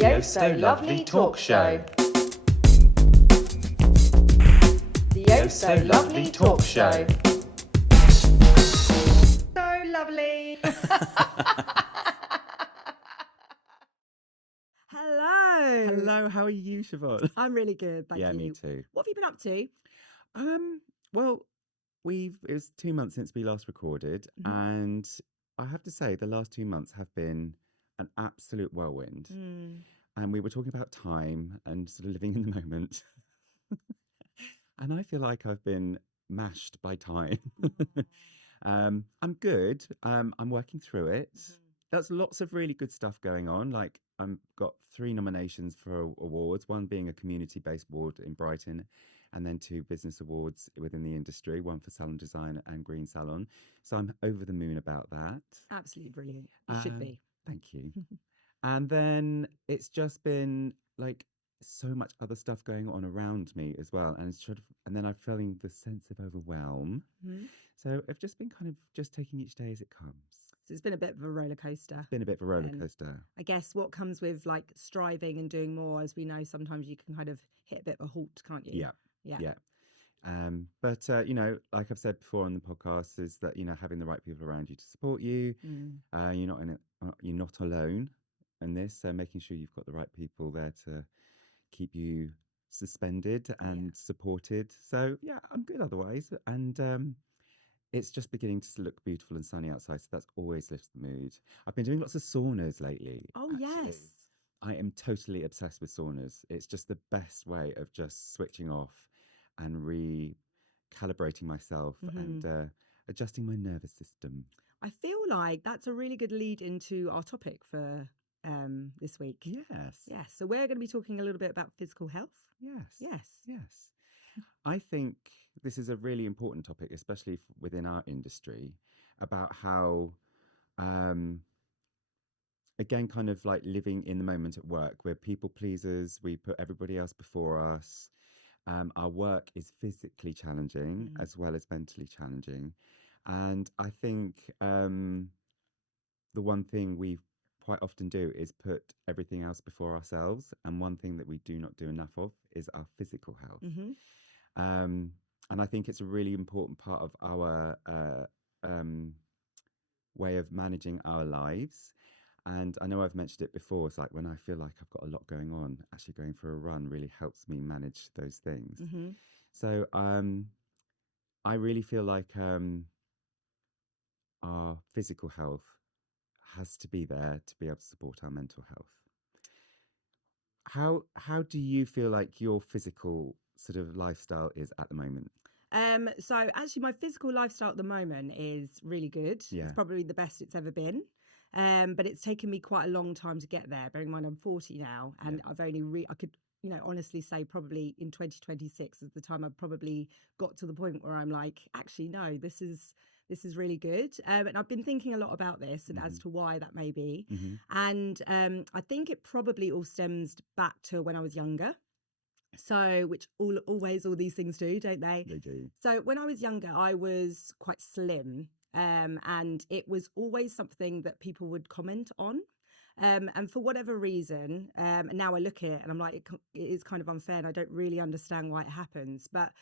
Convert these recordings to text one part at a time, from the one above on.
The Oh So Lovely Talk Show. The Oh So Lovely Talk Show. So lovely. Hello. Hello, how are you, Siobhan? I'm really good, thank you. Yeah, me too. What have you been up to? Well, it was 2 months since we last recorded, and I have to say the last 2 months have been an absolute whirlwind. And we were talking about time and sort of living in the moment. And I feel like I've been mashed by time. I'm good. I'm working through it. There's lots of really good stuff going on. Like I've got 3 nominations for awards, one being a community-based award in Brighton, and then 2 business awards within the industry, one for salon design and green salon. So I'm over the moon about that. Absolutely brilliant. You should be. Thank you. And then it's just been like so much other stuff going on around me as well. And it's and then I'm feeling the sense of overwhelm. So I've just been kind of just taking each day as it comes. So it's been a bit of a roller coaster. It's been a bit of a roller coaster. I guess what comes with like striving and doing more, as we know, sometimes you can kind of hit a bit of a halt, can't you? Yeah. But you know, like I've said before on the podcast, is that, you know, having the right people around you to support you. You're not alone in this. So making sure you've got the right people there to keep you suspended and supported. So yeah, I'm good otherwise. And it's just beginning to look beautiful and sunny outside. So that's always lifts the mood. I've been doing lots of saunas lately. Oh, actually. yes. I am totally obsessed with saunas. It's just the best way of just switching off and recalibrating myself and adjusting my nervous system. I feel like that's a really good lead into our topic for this week. Yes. So we're going to be talking a little bit about physical health. Yes. I think this is a really important topic, especially within our industry, about how, again, kind of like living in the moment at work. We're people pleasers. We put everybody else before us. Our work is physically challenging as well as mentally challenging. And I think the one thing we quite often do is put everything else before ourselves. And one thing that we do not do enough of is our physical health. And I think it's a really important part of our way of managing our lives. And I know I've mentioned it before. It's like when I feel like I've got a lot going on, actually going for a run really helps me manage those things. So I really feel like our physical health has to be there to be able to support our mental health. How do you feel like your physical sort of lifestyle is at the moment? So actually my physical lifestyle at the moment is really good. Yeah. It's probably the best it's ever been. But it's taken me quite a long time to get there. Bearing in mind I'm 40 now, and I've only I could, you know, honestly say probably in 2026 is the time I've probably got to the point where I'm like, actually, no, this is really good. And I've been thinking a lot about this and as to why that may be. And I think it probably all stems back to when I was younger. So, which always all these things do, don't they? They do. So when I was younger, I was quite slim. And it was always something that people would comment on. And for whatever reason, and now I look at it and I'm like, it is kind of unfair and I don't really understand why it happens. But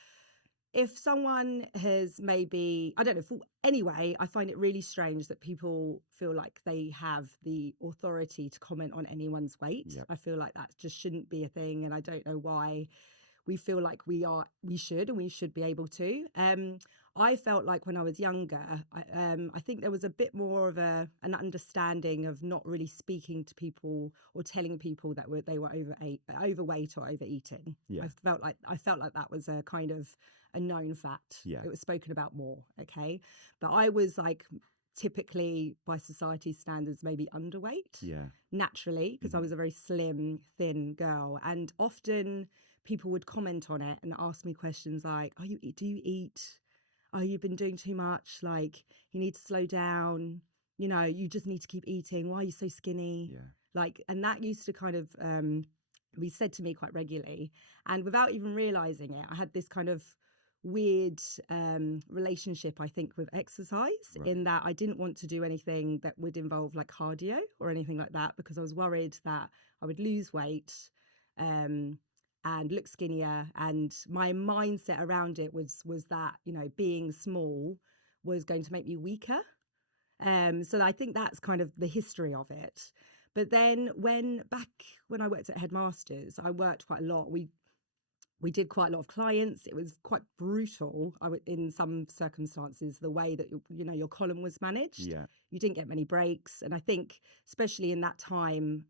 if someone has maybe, I don't know, anyway, I find it really strange that people feel like they have the authority to comment on anyone's weight. I feel like that just shouldn't be a thing. And I don't know why we feel like we should be able to. I felt like when I was younger, I think there was a bit more of an understanding of not really speaking to people or telling people that they were overweight or overeating. I felt like that was a kind of a known fact. It was spoken about more. Okay, but I was like typically by society standards maybe underweight. Naturally, because I was a very slim, thin girl, and often people would comment on it and ask me questions like, do you eat? Oh, you've been doing too much. Like, you need to slow down. You know, you just need to keep eating. Why are you so skinny? Like, and that used to kind of be said to me quite regularly. And without even realizing it, I had this kind of weird relationship, I think, with exercise, in that I didn't want to do anything that would involve like cardio or anything like that, because I was worried that I would lose weight and look skinnier. And my mindset around it was that, you know, being small was going to make me weaker. So I think that's kind of the history of it. But then when I worked at Headmasters, I worked quite a lot. We did quite a lot of clients. It was quite brutal in some circumstances, the way that, you know, your column was managed. Yeah. You didn't get many breaks. And I think, especially in that time,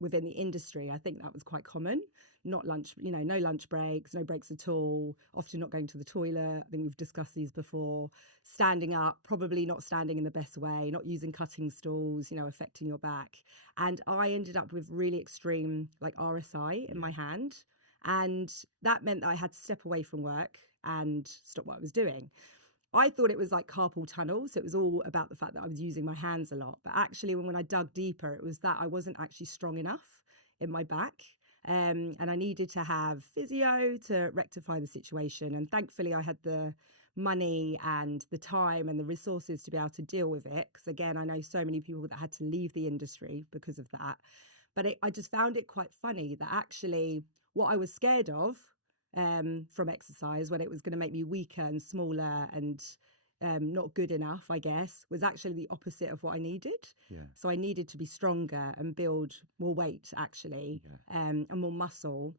within the industry, I think that was quite common. Not lunch, you know, no lunch breaks, no breaks at all, often not going to the toilet. I think we've discussed these before. Standing up, probably not standing in the best way, not using cutting stools, you know, affecting your back. And I ended up with really extreme like RSI in my hand. And that meant that I had to step away from work and stop what I was doing. I thought it was like carpal tunnel. So it was all about the fact that I was using my hands a lot. But actually, when I dug deeper, it was that I wasn't actually strong enough in my back. And I needed to have physio to rectify the situation. And thankfully, I had the money and the time and the resources to be able to deal with it. Because again, I know so many people that had to leave the industry because of that. But I just found it quite funny that actually what I was scared of from exercise, when it was going to make me weaker and smaller and not good enough, I guess, was actually the opposite of what I needed. Yeah. So I needed to be stronger and build more weight, actually, and more muscle.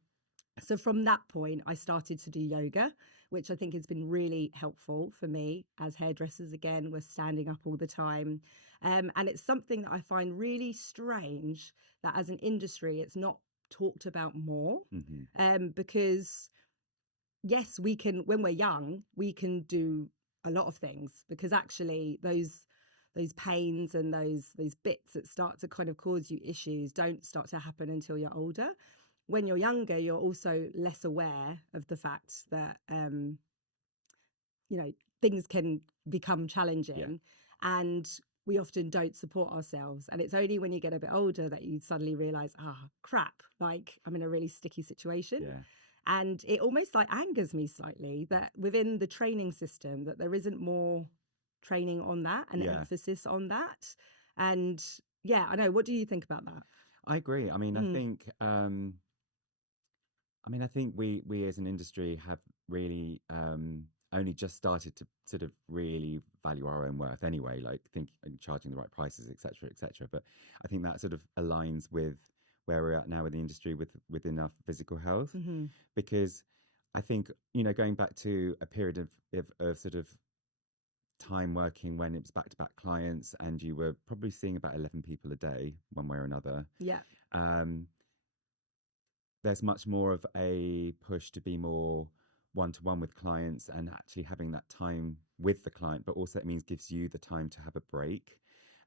So from that point, I started to do yoga, which I think has been really helpful for me. As hairdressers, again, we're standing up all the time. And it's something that I find really strange that as an industry, it's not talked about more. Because yes, we can, when we're young, we can do a lot of things, because actually those pains and those bits that start to kind of cause you issues don't start to happen until you're older. When you're younger, you're also less aware of the fact that you know, things can become challenging, and we often don't support ourselves. And it's only when you get a bit older that you suddenly realize, crap, like I'm in a really sticky situation. And it almost like angers me slightly that within the training system that there isn't more training on that and emphasis on that. And yeah, I know. What do you think about that? I agree. I mean, I think we as an industry have really only just started to sort of really value our own worth anyway, like charging the right prices, etc., etc. But I think that sort of aligns with where we're at now in the industry within our physical health, because I think, you know, going back to a period of sort of time working when it was back-to-back clients and you were probably seeing about 11 people a day one way or another. There's much more of a push to be more one-to-one with clients and actually having that time with the client, but also it means gives you the time to have a break.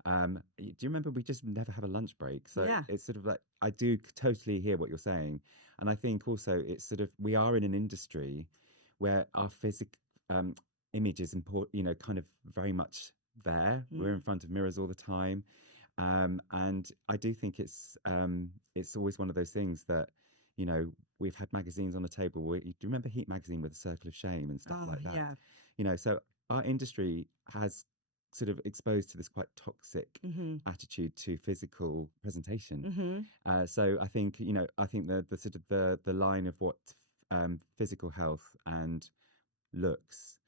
Do you remember we just never have a lunch break? So it's sort of like, I do totally hear what you're saying. And I think also it's sort of, we are in an industry where our physical image is important, you know, kind of very much there. We're in front of mirrors all the time. And I do think it's always one of those things that, you know, we've had magazines on the table. Do you remember Heat magazine with the circle of shame and stuff like that? Yeah. You know, so our industry has sort of exposed to this quite toxic attitude to physical presentation. So I think, you know, I think the sort of the line of what physical health and looks,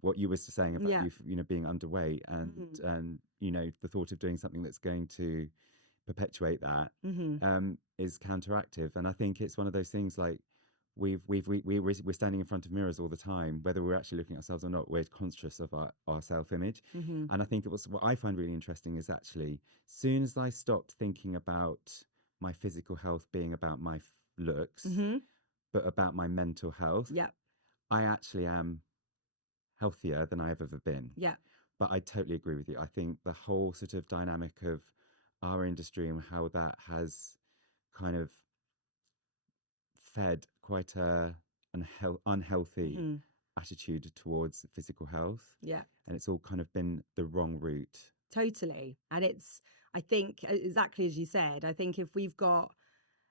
what you were saying about you know, being underweight and you know, the thought of doing something that's going to perpetuate that is counteractive. And I think it's one of those things like we're standing in front of mirrors all the time, whether we're actually looking at ourselves or not. We're conscious of our self-image. And I think it was what I find really interesting is actually, soon as I stopped thinking about my physical health being about my looks, but about my mental health, I actually am healthier than I've ever been. But I totally agree with you. I think the whole sort of dynamic of our industry and how that has kind of fed quite a unhealthy attitude towards physical health. And it's all kind of been the wrong route. Totally. And it's, I think, exactly as you said, I think if we've got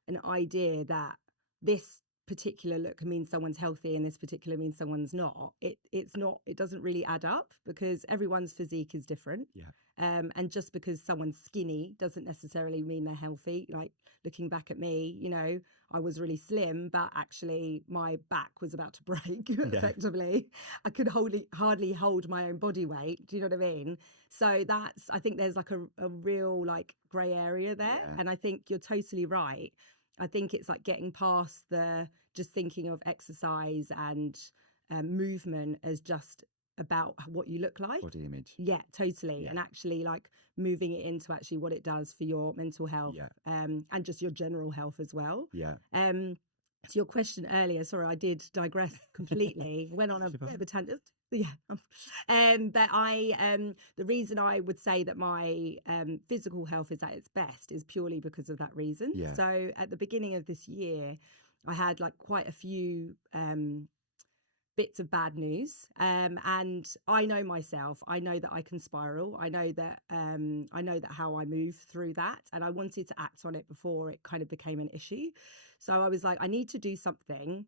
an idea that this particular look means someone's healthy and this particular means someone's not. It's not. It doesn't really add up because everyone's physique is different. Yeah. And just because someone's skinny doesn't necessarily mean they're healthy. Like looking back at me, you know, I was really slim, but actually my back was about to break effectively. I could hardly hold my own body weight. Do you know what I mean? So I think there's like a real like grey area there. Yeah. And I think you're totally right. I think it's like getting past the just thinking of exercise and movement as just about what you look like. Body image. Yeah, totally. Yeah. And actually like moving it into actually what it does for your mental health and just your general health as well. Yeah. To your question earlier, sorry, I did digress completely. Went on a bit of a tangent. Yeah. But the reason I would say that my physical health is at its best is purely because of that reason. Yeah. So at the beginning of this year, I had like quite a few bits of bad news. And I know myself, I know that I can spiral. I know that how I move through that. And I wanted to act on it before it kind of became an issue. So I was like, I need to do something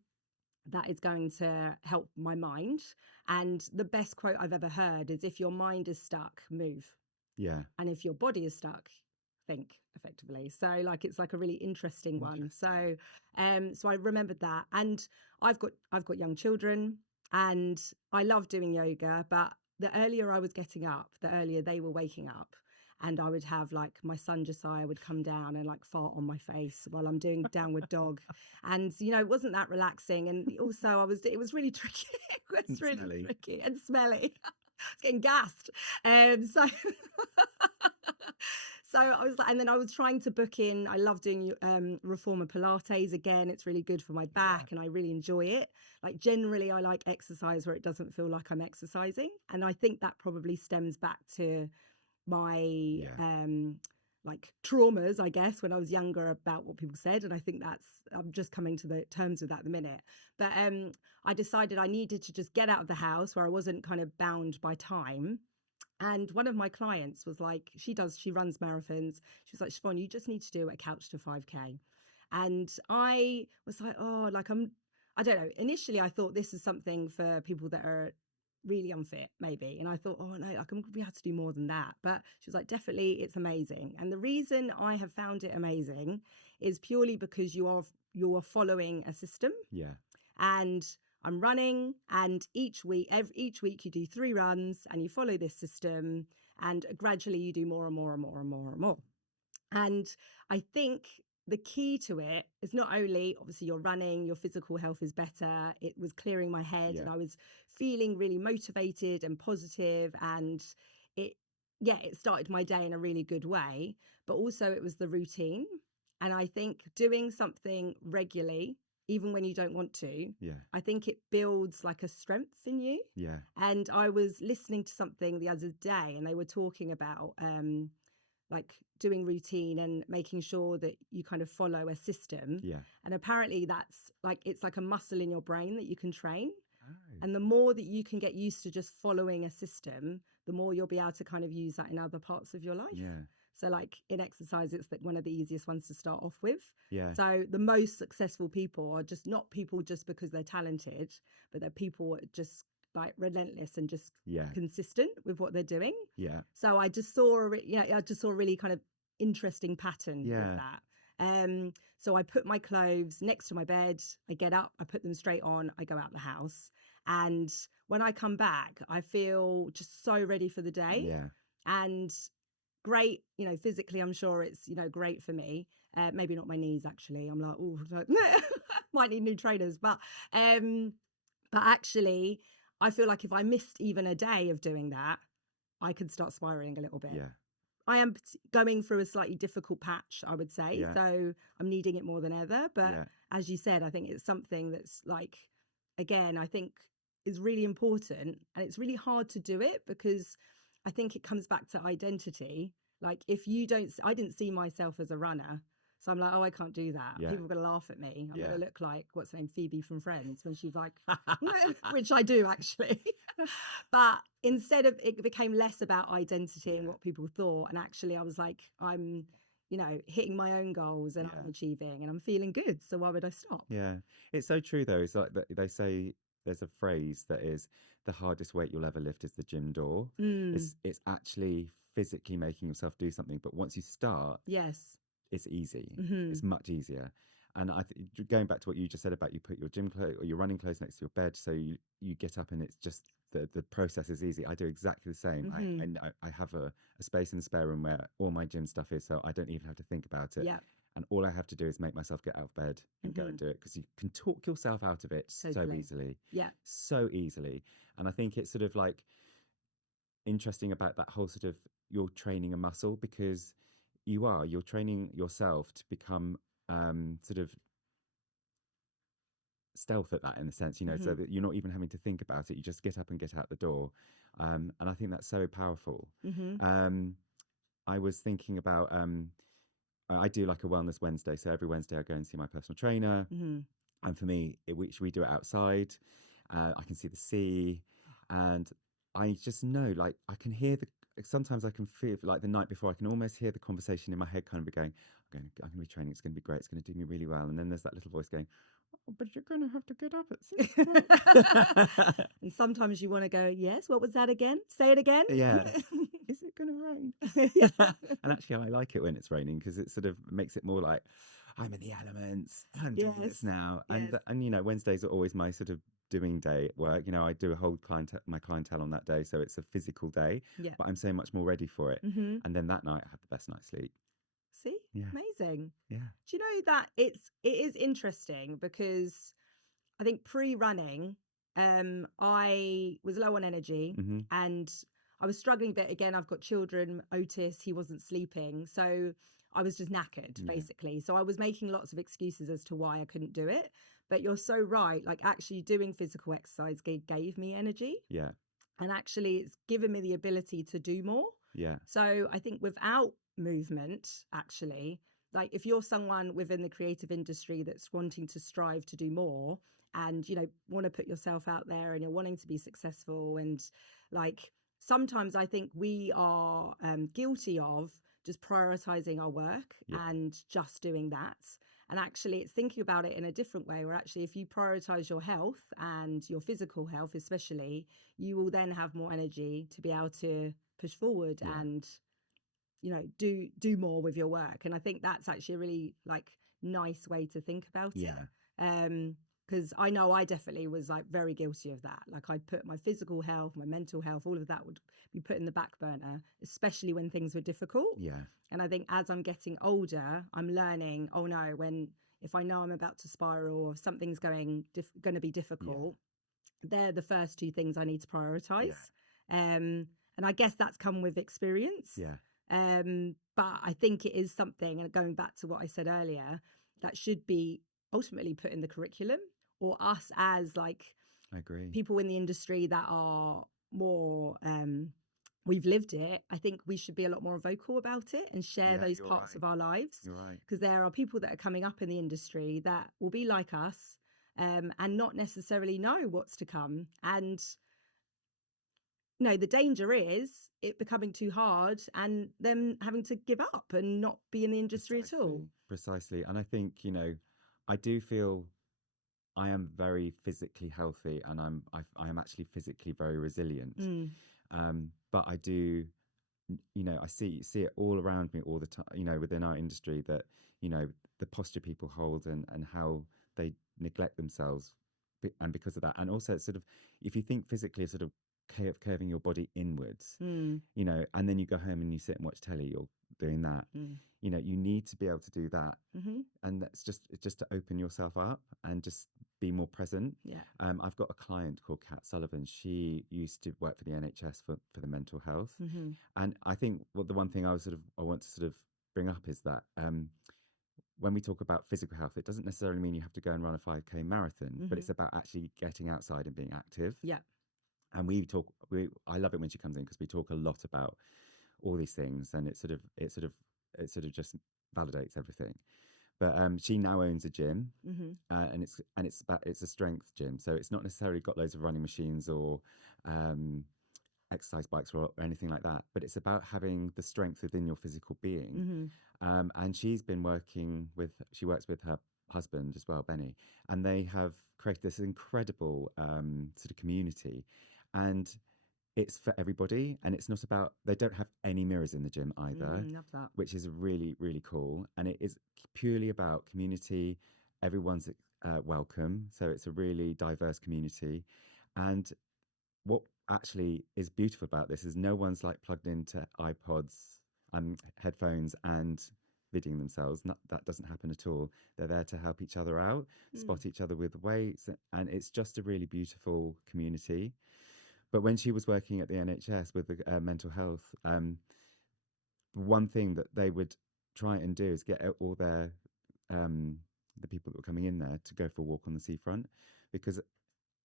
that is going to help my mind. And the best quote I've ever heard is, if your mind is stuck, move. Yeah. And if your body is stuck, think, effectively. So like it's like a really interesting one. So so I remembered that. And I've got young children and I love doing yoga, but the earlier I was getting up, the earlier they were waking up. And I would have like my son Josiah would come down and like fart on my face while I'm doing downward dog. And, you know, it wasn't that relaxing. And also it was really tricky. It was really smelly. tricky and smelly. I was getting gassed. So I was like, and then I was trying to book in. I love doing reformer Pilates. Again, it's really good for my back and I really enjoy it. Like generally I like exercise where it doesn't feel like I'm exercising. And I think that probably stems back to my like traumas, I guess, when I was younger about what people said. And I think I'm just coming to the terms with that at the minute. But I decided I needed to just get out of the house where I wasn't kind of bound by time. And one of my clients was like, she runs marathons. She was like, Siobhan, you just need to do a couch to 5K. And I was like, oh, like I don't know. Initially, I thought this is something for people that are really unfit, maybe. And I thought, oh no, like I'm gonna be able to do more than that. But she was like, definitely, it's amazing. And the reason I have found it amazing is purely because you are following a system. Yeah. And I'm running, and each week you do 3 runs and you follow this system, and gradually you do more and more and more and more and more. And I think the key to it is not only obviously you're running, your physical health is better. It was clearing my head and I was feeling really motivated and positive, and it started my day in a really good way. But also it was the routine. And I think doing something regularly, even when you don't want to, I think it builds like a strength in you. Yeah. And I was listening to something the other day and they were talking about like doing routine and making sure that you kind of follow a system. Yeah. And apparently that's like, it's like a muscle in your brain that you can train. Oh. And the more that you can get used to just following a system, the more you'll be able to kind of use that in other parts of your life. Yeah. So like in exercise, it's one of the easiest ones to start off with. Yeah. So the most successful people are just not people just because they're talented, but they're people just like relentless and just consistent with what they're doing. Yeah. So I just saw a really kind of interesting pattern with that. So I put my clothes next to my bed, I get up, I put them straight on, I go out the house. And when I come back, I feel just so ready for the day. Yeah. And great, physically, I'm sure it's, great for me. Maybe not my knees, actually. I'm like, oh, might need new trainers. But actually, I feel like if I missed even a day of doing that, I could start spiraling a little bit. Yeah. I am going through a slightly difficult patch, I would say. Yeah. So I'm needing it more than ever. But as you said, I think it's something that's like, again, I think is really important. And it's really hard to do it because I think it comes back to identity. Like if I didn't see myself as a runner. So I'm like, oh, I can't do that. Yeah. People are going to laugh at me. I'm going to look like, what's her name, Phoebe from Friends, when she's like, which I do actually. But instead of, it became less about identity and what people thought. And actually I was like, I'm hitting my own goals and I'm achieving and I'm feeling good. So why would I stop? Yeah, it's so true though. It's like they say there's a phrase that is the hardest weight you'll ever lift is the gym door. It's actually physically making yourself do something, but once you start, Yes. it's easy. Mm-hmm. It's much easier. And I think going back to what you just said about you put your gym clothes or your running clothes next to your bed, so you get up and it's just the process is easy. I do exactly the same. Mm-hmm. I have a space in the spare room where all my gym stuff is, so I don't even have to think about it. Yeah. And all I have to do is make myself get out of bed and go and do it, because you can talk yourself out of it so Totally. easily. Yeah. So easily. And I think it's sort of like interesting about that whole sort of you're training a muscle, because you're training yourself to become sort of stealth at that, in the sense, so that you're not even having to think about it. You just get up and get out the door. And I think that's so powerful. I was thinking about, I do like a wellness Wednesday. So every Wednesday I go and see my personal trainer. And for me, which we do it outside, I can see the sea, and I just know, like, I can hear sometimes I can feel, like, the night before, I can almost hear the conversation in my head kind of going, I'm going to be training, it's going to be great, it's going to do me really well. And then there's that little voice going, oh, but you're going to have to get up at 6 o'clock. And sometimes you want to go, yes, what was that again? Say it again. Yeah. Is it going to rain? And actually, I like it when it's raining, because it sort of makes it more like, I'm in the elements, I'm doing this now. And Wednesdays are always my sort of doing day at work. I do a whole my clientele on that day, so it's a physical day, but I'm so much more ready for it. And then that night I have the best night's sleep. See? Yeah. Amazing. Yeah. Do you know that it is interesting, because I think pre-running, I was low on energy and I was struggling a bit. Again, I've got children, Otis, he wasn't sleeping. So I was just knackered, basically. So I was making lots of excuses as to why I couldn't do it. But you're so right. Like, actually doing physical exercise gave me energy. Yeah. And actually it's given me the ability to do more. Yeah. So I think without movement, actually, like, if you're someone within the creative industry that's wanting to strive to do more and, want to put yourself out there and you're wanting to be successful, and like, sometimes I think we are guilty of just prioritizing our work and just doing that. And actually it's thinking about it in a different way, where actually if you prioritize your health and your physical health especially, you will then have more energy to be able to push forward and do more with your work. And I think that's actually a really, like, nice way to think about it. Because I know I definitely was, like, very guilty of that. Like, I'd put my physical health, my mental health, all of that would be put in the back burner, especially when things were difficult. And I think as I'm getting older, I'm learning, oh no, if I know I'm about to spiral or if something's going to be difficult, they're the first two things I need to prioritize. And I guess that's come with experience. But I think it is something, and going back to what I said earlier, that should be ultimately put in the curriculum, or us as, like, I agree, people in the industry that are more we've lived it. I think we should be a lot more vocal about it and share those parts of our lives. You're right. Because there are people that are coming up in the industry that will be like us and not necessarily know what's to come. And the danger is it becoming too hard and them having to give up and not be in the industry at all. Precisely. And I think, I do feel I am very physically healthy, and I am actually physically very resilient. But I do, I see it all around me all the time, within our industry, that, the posture people hold and how they neglect themselves. And because of that, and also it's sort of, if you think physically, sort of curving your body inwards, and then you go home and you sit and watch telly, you're doing that. You need to be able to do that. And that's just to open yourself up and just be more present. I've got a client called Kat Sullivan. She used to work for the NHS for the mental health. And I think the one thing I want to sort of bring up is that when we talk about physical health, it doesn't necessarily mean you have to go and run a 5K marathon, but it's about actually getting outside and being active. And I love it when she comes in, because we talk a lot about all these things, and it sort of just validates everything. But she now owns a gym, and it's a strength gym, so it's not necessarily got loads of running machines or exercise bikes or anything like that, but it's about having the strength within your physical being. And she works with her husband as well, Benny, and they have created this incredible sort of community. And it's for everybody, and it's not about, they don't have any mirrors in the gym either, Love that. which is really, really cool. And it is purely about community. Everyone's welcome. So it's a really diverse community. And what actually is beautiful about this is no one's like plugged into iPods and headphones and videoing themselves. That doesn't happen at all. They're there to help each other out, spot each other with weights, and it's just a really beautiful community. But when she was working at the NHS with the mental health, one thing that they would try and do is get all their the people that were coming in there to go for a walk on the seafront, because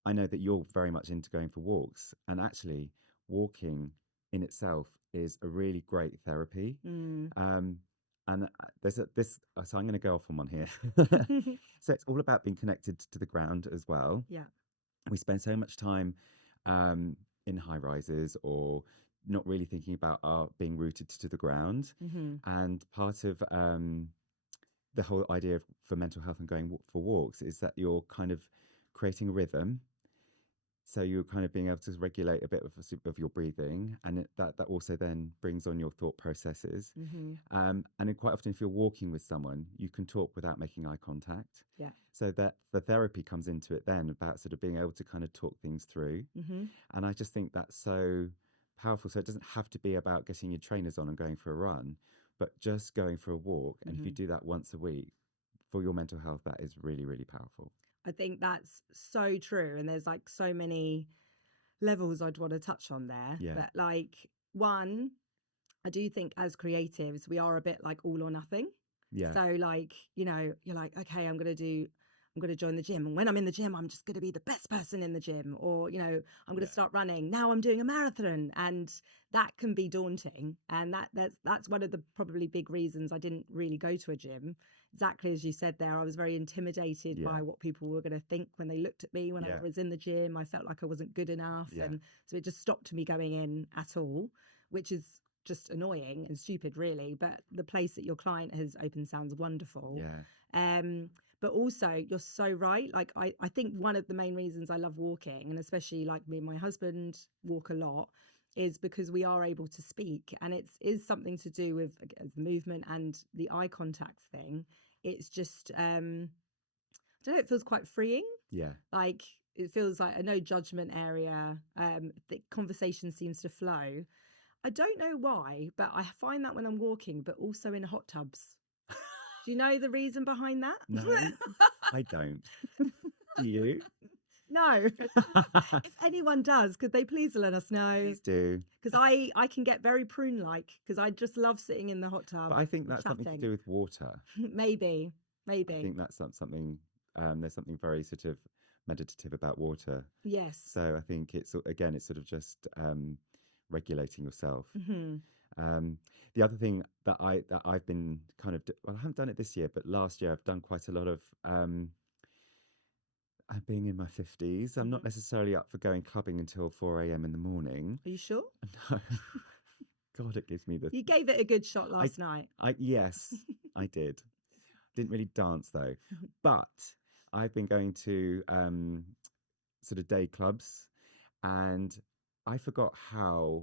I know that you're very much into going for walks, and actually walking in itself is a really great therapy. And there's this, so I'm going to go off on one here. So it's all about being connected to the ground as well. Yeah. We spend so much time in high rises or not really thinking about our being rooted to the ground. And part of the whole idea for mental health and going for walks is that you're kind of creating a rhythm. So you're kind of being able to regulate a bit of your breathing, and that also then brings on your thought processes. And then quite often, if you're walking with someone, you can talk without making eye contact. Yeah. So that the therapy comes into it then, about sort of being able to kind of talk things through. And I just think that's so powerful. So it doesn't have to be about getting your trainers on and going for a run, but just going for a walk. And if you do that once a week for your mental health, that is really, really powerful. I think that's so true. And there's like so many levels I'd want to touch on there. Yeah. But like, one, I do think as creatives, we are a bit like all or nothing. Yeah. So like, you know, you're like, okay, I'm going to join the gym. And when I'm in the gym, I'm just going to be the best person in the gym. Or, you know, I'm going to start running. Now I'm doing a marathon. And that can be daunting. And that's one of the probably big reasons I didn't really go to a gym. Exactly as you said there, I was very intimidated by what people were going to think when they looked at me when I was in the gym. I felt like I wasn't good enough. And so it just stopped me going in at all, which is just annoying and stupid, really. But the place that your client has opened sounds wonderful. Yeah. But also, you're so right. Like, I think one of the main reasons I love walking, and especially like me and my husband walk a lot, is because we are able to speak. And it is something to do with the movement and the eye contact thing. It's just, I don't know, it feels quite freeing. Yeah. Like, it feels like a no judgment area. The conversation seems to flow. I don't know why, but I find that when I'm walking, but also in hot tubs. Do you know the reason behind that? No, I don't. Do you? No. If anyone does, could they please let us know? Please do. Because I can get very prune-like, because I just love sitting in the hot tub. But I think that's something to chatting. do with water. Maybe. I think that's something, there's something very sort of meditative about water. Yes. So I think it's sort of just regulating yourself. The other thing that I've been kind of, well, I haven't done it this year, but last year I've done quite a lot of, being in my 50s, I'm not necessarily up for going clubbing until 4 a.m. in the morning. Are you sure? No. God, it gives me the... You gave it a good shot last night. Yes, I did. Didn't really dance though. But I've been going to sort of day clubs, and I forgot how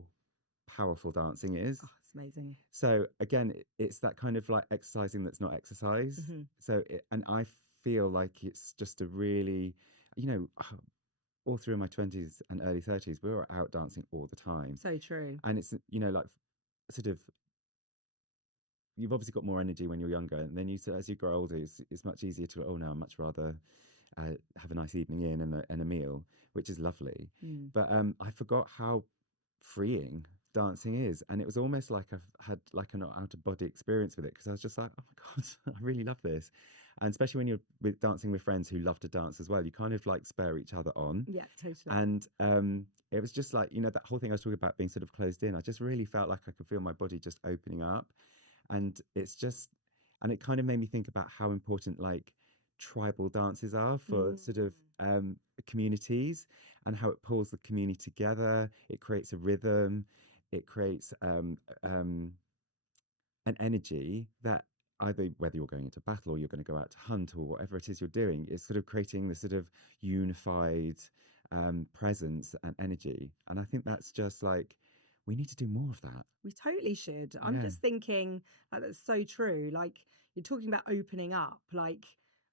powerful dancing is. Oh, it's amazing. So again, it's that kind of like exercising that's not exercise. So and I feel like it's just a really, you know, all through my 20s and early 30s, we were out dancing all the time. So true. And it's, you know, like sort of, you've obviously got more energy when you're younger, and then as you grow older, it's much easier to, oh no, I'd much rather have a nice evening in and a meal, which is lovely. But I forgot how freeing dancing is, and it was almost like I've had like an out of body experience with it, because I was just like, oh my God, I really love this. And especially when you're dancing with friends who love to dance as well, you kind of like spur each other on. Yeah, totally. And it was just like, you know, that whole thing I was talking about being sort of closed in, I just really felt like I could feel my body just opening up. And it's just, and it kind of made me think about how important like tribal dances are for sort of communities. and how it pulls the community together. It creates a rhythm. It creates an energy that either whether you're going into battle or you're going to go out to hunt or whatever it is you're doing, is sort of creating this sort of unified presence and energy. And I think that's just like, we need to do more of that. We totally should. I'm Yeah. just thinking that's so true. Like you're talking about opening up, like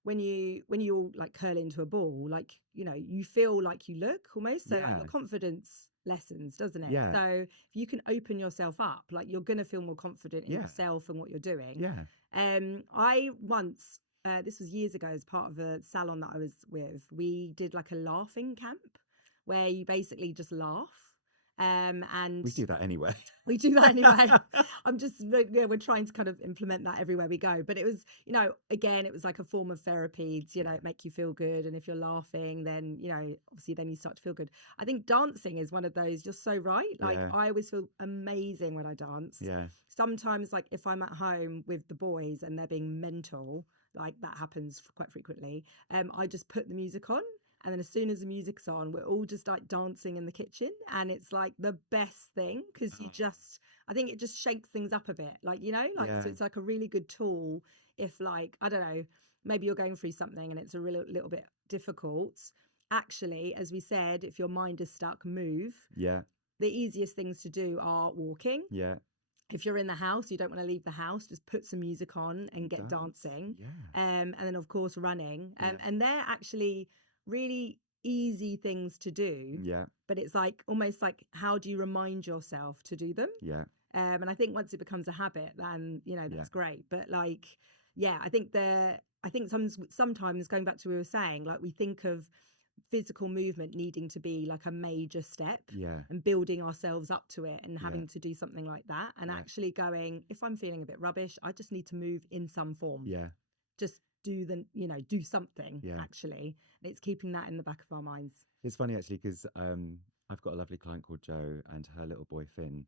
when you all like curl into a ball, like, you know, you feel like you look almost. So like Yeah. your confidence lessens, doesn't it? Yeah. So if you can open yourself up, like you're gonna feel more confident in Yeah. yourself and what you're doing. Yeah. I once this was years ago as part of a salon that I was with, we did like a laughing camp where you basically just laugh. And We do that anyway. we do that anyway. I'm just, yeah, we're trying to kind of implement that everywhere we go. But it was, you know, again, it was like a form of therapy to, you know, make you feel good. And if you're laughing, then, you know, obviously then you start to feel good. I think dancing is one of those, just so right. Like Yeah. I always feel amazing when I dance. Yeah. Sometimes, like if I'm at home with the boys and they're being mental, like that happens quite frequently, I just put the music on. And then as soon as the music's on, we're all just like dancing in the kitchen. And it's like the best thing because you just, I think it just shakes things up a bit. Like, you know, like, Yeah. so it's like a really good tool if like, I don't know, maybe you're going through something and it's a little bit difficult. Actually, as we said, if your mind is stuck, move. Yeah. The easiest things to do are walking. Yeah. If you're in the house, you don't want to leave the house, just put some music on and get dancing. Yeah. And then, of course, running. Yeah. And they're actually really easy things to do. Yeah. But it's like almost like, how do you remind yourself to do them? Yeah. And I think once it becomes a habit, then, you know, that's Yeah. great. But like, yeah, I think sometimes going back to what we were saying, like we think of physical movement needing to be like a major step Yeah. and building ourselves up to it and Yeah. having to do something like that. And Yeah. actually going, if I'm feeling a bit rubbish, I just need to move in some form. Yeah. Just do something Yeah. actually. And it's keeping that in the back of our minds. It's funny actually because I've got a lovely client called Joe, and her little boy Finn.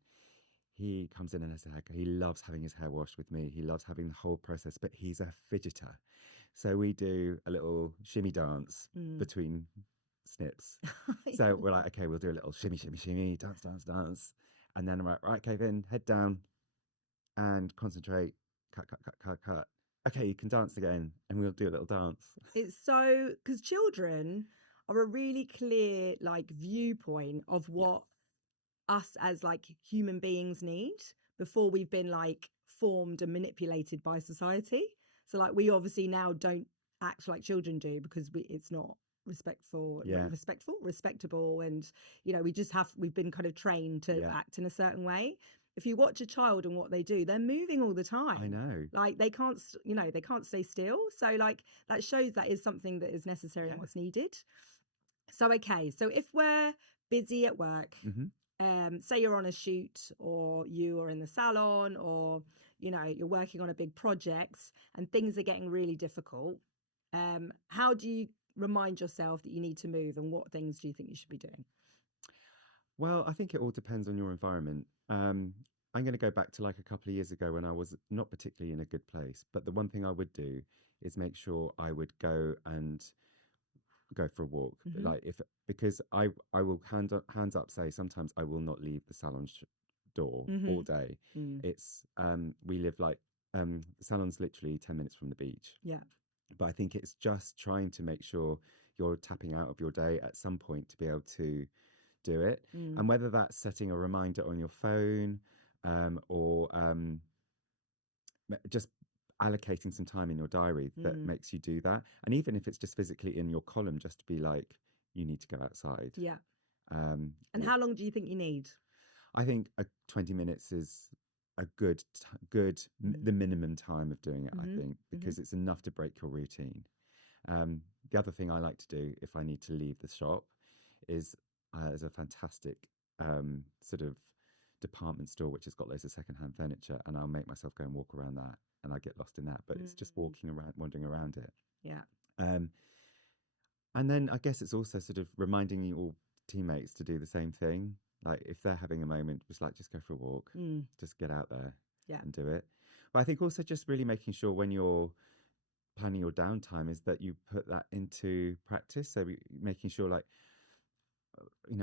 He comes in and has a haircut. He loves having his hair washed with me. He loves having the whole process, but he's a fidgeter. So we do a little shimmy dance between snips. So we're like, okay, we'll do a little shimmy, shimmy, shimmy, dance, dance, dance. And then I'm like, right, okay, then head down and concentrate. Cut, cut, cut, cut, cut. Okay, you can dance again, and we'll do a little dance. It's so, because children are a really clear like viewpoint of what us as like human beings need before we've been like formed and manipulated by society. So like we obviously now don't act like children do because it's not respectful, respectable, and you know, we've been kind of trained to act in a certain way. If you watch a child and what they do, they're moving all the time. I know. Like they can't stay still. So like that shows that is something that is necessary and what's needed. So, okay. So if we're busy at work, say you're on a shoot or you are in the salon or, you know, you're working on a big project and things are getting really difficult. How do you remind yourself that you need to move, and what things do you think you should be doing? Well, I think it all depends on your environment. I'm going to go back to like a couple of years ago when I was not particularly in a good place. But the one thing I would do is make sure I would go for a walk. Like because I will hands up say sometimes I will not leave the salon door all day. It's we live like the salon's literally 10 minutes from the beach. Yeah. But I think it's just trying to make sure you're tapping out of your day at some point to be able to do it. And whether that's setting a reminder on your phone or just allocating some time in your diary that makes you do that. And even if it's just physically in your column, just to be like, you need to go outside. Yeah. And how long do you think you need? I think 20 minutes is a good the minimum time of doing it, I think, because it's enough to break your routine. The other thing I like to do if I need to leave the shop is there's a fantastic sort of department store which has got loads of secondhand furniture, and I'll make myself go and walk around that, and I get lost in that. But it's just wandering around it. Yeah. And then I guess it's also sort of reminding your teammates to do the same thing. Like if they're having a moment, just go for a walk, just get out there and do it. But I think also just really making sure when you're planning your downtime is that you put that into practice. So making sure like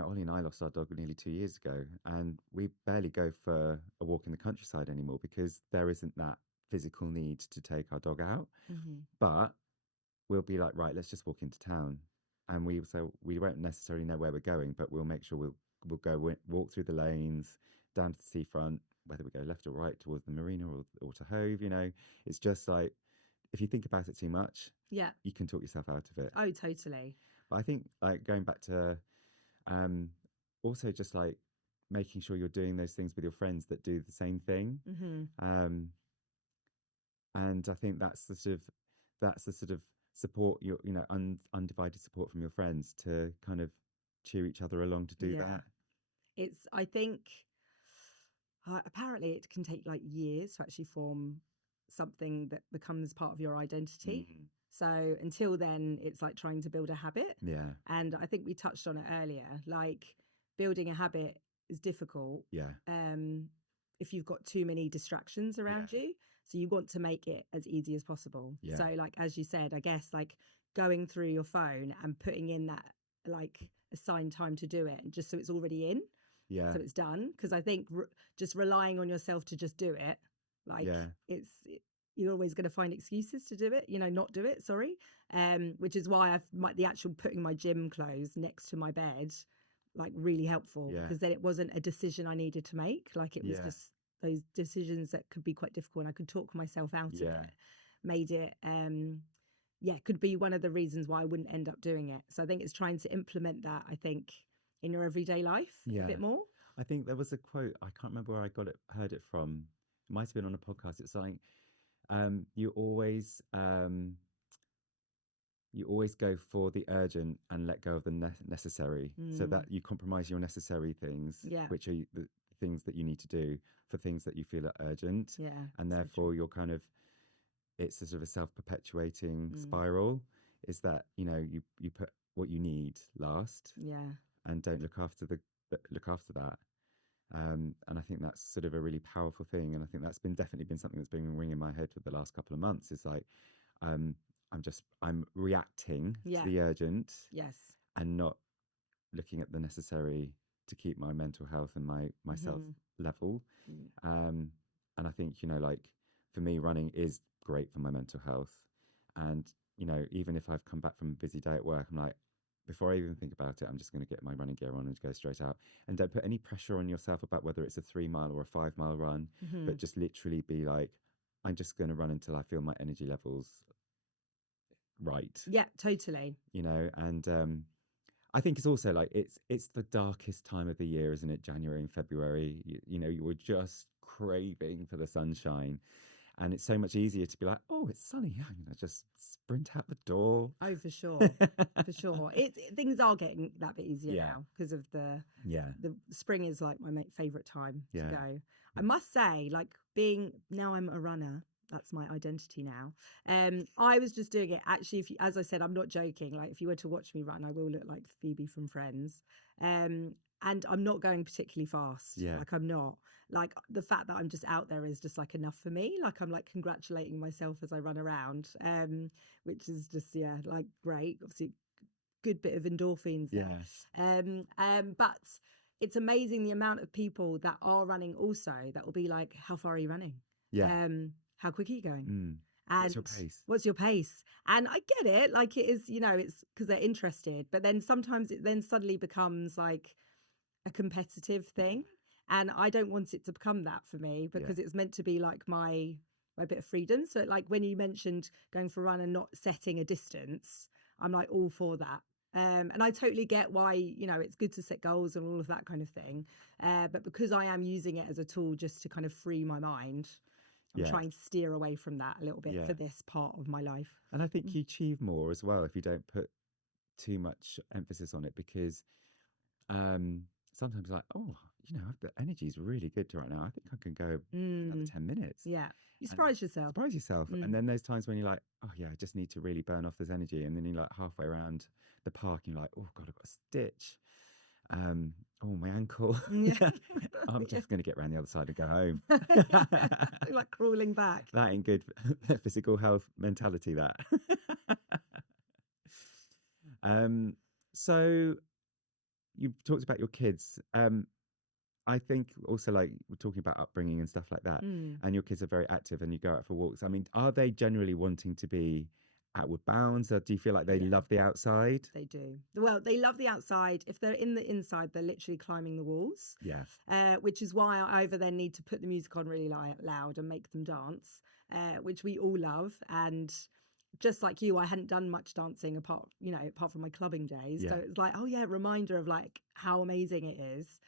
Ollie and I lost our dog nearly 2 years ago, and we barely go for a walk in the countryside anymore because there isn't that physical need to take our dog out. Hmm. But we'll be like, right, let's just walk into town, and we won't necessarily know where we're going, but we'll make sure we'll go walk through the lanes down to the seafront, whether we go left or right towards the marina or to Hove. It's just like, if you think about it too much, Yeah. you can talk yourself out of it. Oh, totally. But I think, like, going back to also just like making sure you're doing those things with your friends that do the same thing. Hmm. And I think that's the sort of support, undivided support from your friends to kind of cheer each other along to do Yeah. that. I think, apparently it can take like years to actually form something that becomes part of your identity. Mm. So until then, it's like trying to build a habit. Yeah. And I think we touched on it earlier, like building a habit is difficult Yeah. if you've got too many distractions around you. So you want to make it as easy as possible. Yeah. So like, as you said, I guess like going through your phone and putting in that like assigned time to do it, and just so it's already in, Yeah. so it's done. Because I think just relying on yourself to just do it, like you're always going to find excuses to do it, not do it, sorry. Which is why the actual putting my gym clothes next to my bed, like really helpful, because then it wasn't a decision I needed to make. Like it was just those decisions that could be quite difficult, and I could talk myself out of it, made it, could be one of the reasons why I wouldn't end up doing it. So I think it's trying to implement that, I think, in your everyday life a bit more. I think there was a quote, I can't remember where I heard it from. It might have been on a podcast. It's like, you always go for the urgent and let go of the necessary, so that you compromise your necessary things, which are the things that you need to do, for things that you feel are urgent. And therefore you're kind of, it's a sort of a self-perpetuating spiral, is that you put what you need last, and don't look after that. And I think that's sort of a really powerful thing, and I think that's definitely been something that's been ringing in my head for the last couple of months. Is like, I'm reacting to the urgent, and not looking at the necessary to keep my mental health and my self level. And I think, like, for me, running is great for my mental health. And even if I've come back from a busy day at work, I'm like, before I even think about it, I'm just going to get my running gear on and go straight out. And don't put any pressure on yourself about whether it's a 3-mile or a 5-mile run, but just literally be like, I'm just going to run until I feel my energy levels right. Yeah, totally. And I think it's also like, it's the darkest time of the year, isn't it? January and February, you were just craving for the sunshine. And it's so much easier to be like, oh, it's sunny. Yeah, just sprint out the door. Oh, for sure. For sure. Things are getting that bit easier now because of the spring is like my favourite time to go. I must say, like, now I'm a runner. That's my identity now. I was just doing it. Actually, as I said, I'm not joking. Like, if you were to watch me run, I will look like Phoebe from Friends. And I'm not going particularly fast. Like, I'm not. Like, the fact that I'm just out there is just like enough for me. Like, I'm like congratulating myself as I run around, which is just, like, great. Obviously, good bit of endorphins there. But it's amazing the amount of people that are running also that will be like, how far are you running? How quick are you going? And what's your pace? And I get it. Like, it is, it's because they're interested. But then sometimes it then suddenly becomes like a competitive thing. And I don't want it to become that for me, because it's meant to be like my bit of freedom. So like when you mentioned going for a run and not setting a distance, I'm like all for that. And I totally get why, it's good to set goals and all of that kind of thing. But because I am using it as a tool just to kind of free my mind, I'm trying to steer away from that a little bit for this part of my life. And I think you achieve more as well if you don't put too much emphasis on it, because sometimes like, oh, the energy is really good right now. I think I can go another 10 minutes. Yeah. You surprise yourself. And then there's times when you're like, oh yeah, I just need to really burn off this energy. And then you're like halfway around the park and you're like, oh God, I've got a stitch. Oh, my ankle. I'm just going to get around the other side and go home. Like crawling back. That ain't good physical health mentality, that. So you talked about your kids. I think also like we're talking about upbringing and stuff like that, and your kids are very active and you go out for walks. I mean, are they generally wanting to be outward bounds, or do you feel like they love the outside? They do. Well, they love the outside. If they're in the inside, they're literally climbing the walls. Yeah. Which is why I either then need to put the music on really loud and make them dance, which we all love. And just like you, I hadn't done much dancing apart from my clubbing days. Yeah. So it's like, oh yeah, reminder of like how amazing it is.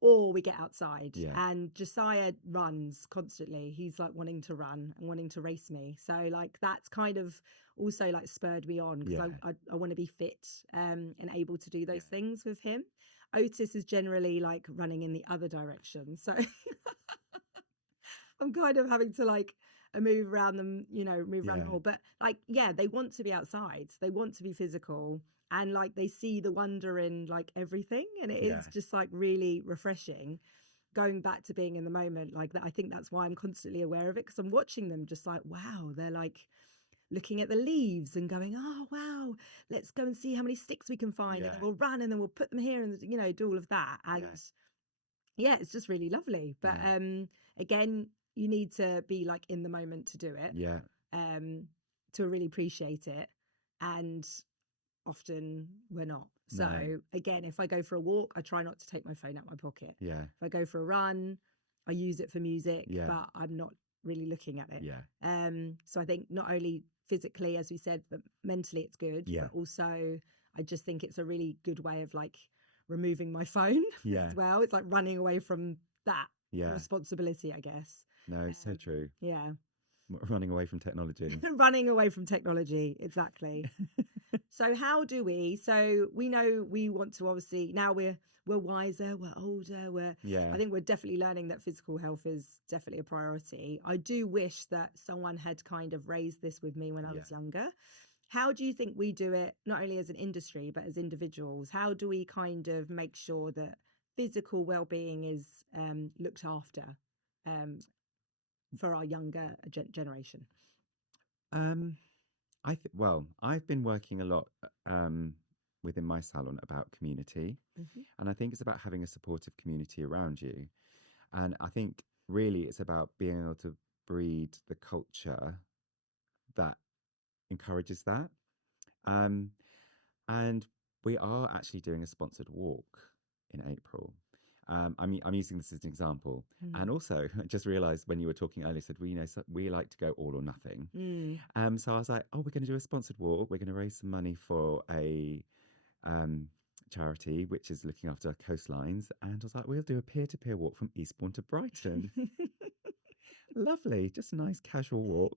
Or we get outside, and Josiah runs constantly. He's like wanting to run and wanting to race me. So like that's kind of also like spurred me on, because I want to be fit and able to do those things with him. Otis is generally like running in the other direction. So I'm kind of having to like move around them, move around the hall. But like, they want to be outside. They want to be physical. And like they see the wonder in like everything, and it is just like really refreshing going back to being in the moment like that. I think that's why I'm constantly aware of it, because I'm watching them just like, wow, they're like looking at the leaves and going, oh wow, let's go and see how many sticks we can find, and then we'll run and then we'll put them here and do all of that. And it's just really lovely. But again, you need to be like in the moment to do it, to really appreciate it. And often we're not. So again, if I go for a walk, I try not to take my phone out my pocket. If I go for a run, I use it for music, but I'm not really looking at it. So I think not only physically, as we said, but mentally it's good, but also I just think it's a really good way of like removing my phone as well. It's like running away from that responsibility, I guess. No, it's so true. Yeah. Running away from technology. Running away from technology, exactly. So how do we? So we know we want to, obviously now we're wiser, we're older, I think we're definitely learning that physical health is definitely a priority. I do wish that someone had kind of raised this with me when I was younger. How do you think we do it, not only as an industry but as individuals? How do we kind of make sure that physical well-being is looked after for our younger generation? I've been working a lot within my salon about community, and I think it's about having a supportive community around you. And I think really it's about being able to breed the culture that encourages that. And we are actually doing a sponsored walk in April. I'm using this as an example. And also, I just realised when you were talking earlier, said we like to go all or nothing. So I was like, oh, we're going to do a sponsored walk. We're going to raise some money for a charity which is looking after coastlines. And I was like, we'll do a peer-to-peer walk from Eastbourne to Brighton. Lovely, just a nice casual walk.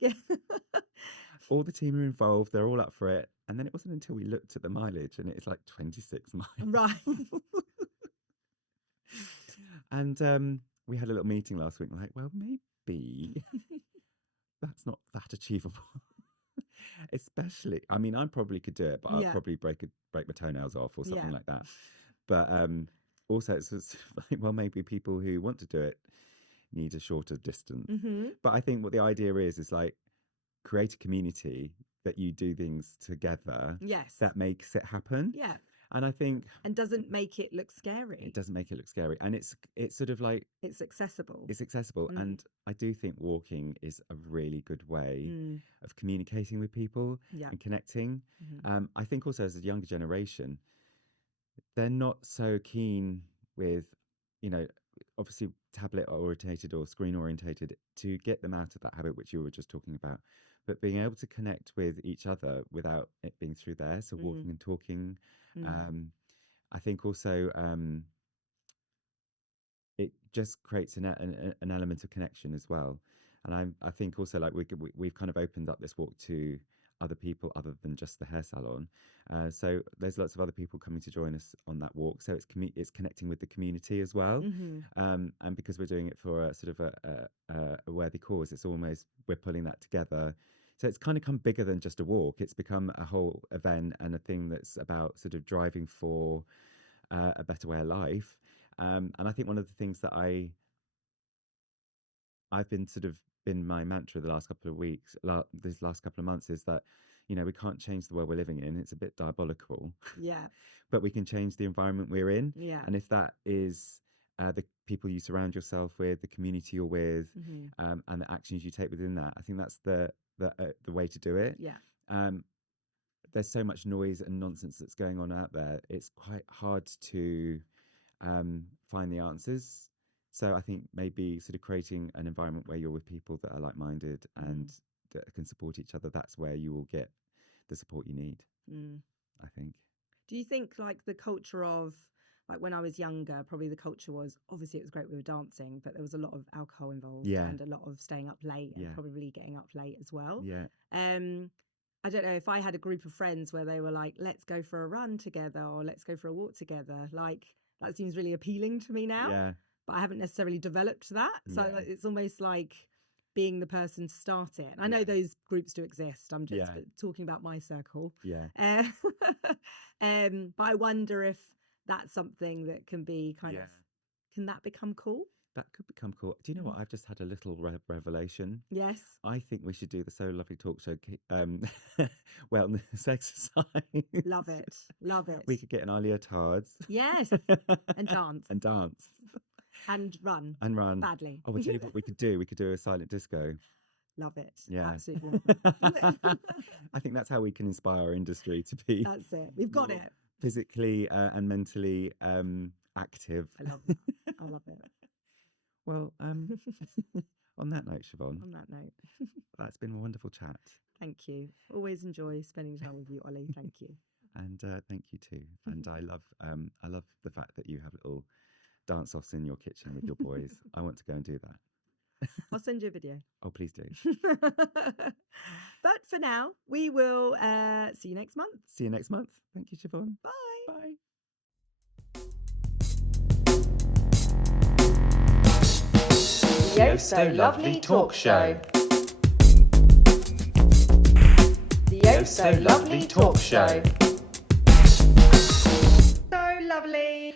All the team are involved. They're all up for it. And then it wasn't until we looked at the mileage, and it's like 26 miles. Right. And we had a little meeting last week. Like, well, maybe that's not that achievable. Especially, I mean, I probably could do it, but I'd probably break my toenails off or something like that. But also, it's like, well, maybe people who want to do it need a shorter distance. But I think what the idea is like create a community that you do things together. That makes it happen. And I think, and doesn't make it look scary. It doesn't make it look scary, and it's sort of like it's accessible. It's accessible, and I do think walking is a really good way of communicating with people and connecting. I think also as a younger generation, they're not so keen with, obviously tablet orientated or screen orientated, to get them out of that habit which you were just talking about. But being able to connect with each other without it being through there, so walking and talking. I think also it just creates an element of connection as well. And I think also like we've kind of opened up this walk to other people other than just the hair salon. So there's lots of other people coming to join us on that walk. So it's connecting with the community as well. And because we're doing it for a sort of a worthy cause, it's almost we're pulling that together. So it's kind of come bigger than just a walk. It's become a whole event and a thing that's about sort of driving for a better way of life. And I think one of the things that I've been my mantra the last couple of weeks, these last couple of months, is that, we can't change the world we're living in. It's a bit diabolical. Yeah. But we can change the environment we're in. Yeah. And if that is the people you surround yourself with, the community you're with, and the actions you take within that, I think that's the way to do it. Yeah. There's so much noise and nonsense that's going on out there. It's quite hard to find the answers. So I think maybe sort of creating an environment where you're with people that are like-minded and that can support each other, that's where you will get the support you need, I think. Do you think like the culture of, like when I was younger, probably the culture was, obviously it was great we were dancing, but there was a lot of alcohol involved and a lot of staying up late and probably getting up late as well. Yeah. I don't know if I had a group of friends where they were like, let's go for a run together or let's go for a walk together. Like that seems really appealing to me now. Yeah. But I haven't necessarily developed that. So it's almost like being the person to start it. And I know those groups do exist. I'm just talking about my circle. Yeah. But I wonder if that's something that can be kind of, can that become cool? That could become cool. Do you know what? I've just had a little revelation. Yes. I think we should do the So Lovely talk show wellness exercise. Love it. Love it. We could get in our leotards. Yes. And dance. And dance. And run. And run. Badly. Oh, we'll tell you what we could do. We could do a silent disco. Love it. Yeah. Absolutely love it. I think that's how we can inspire our industry to be. That's it. We've got it. Physically and mentally active. I love it. I love it. Well, on that note, Siobhan. On that note. That's been a wonderful chat. Thank you. Always enjoy spending time with you, Ollie. Thank you. And thank you too. And I love the fact that you have little dance-offs in your kitchen with your boys. I want to go and do that. I'll send you a video. Oh, please do. But for now, we will see you next month. See you next month. Thank you, Siobhan. Bye. Bye. The Oh So Lovely Talk Show. The Oh So Lovely Talk Show. So lovely.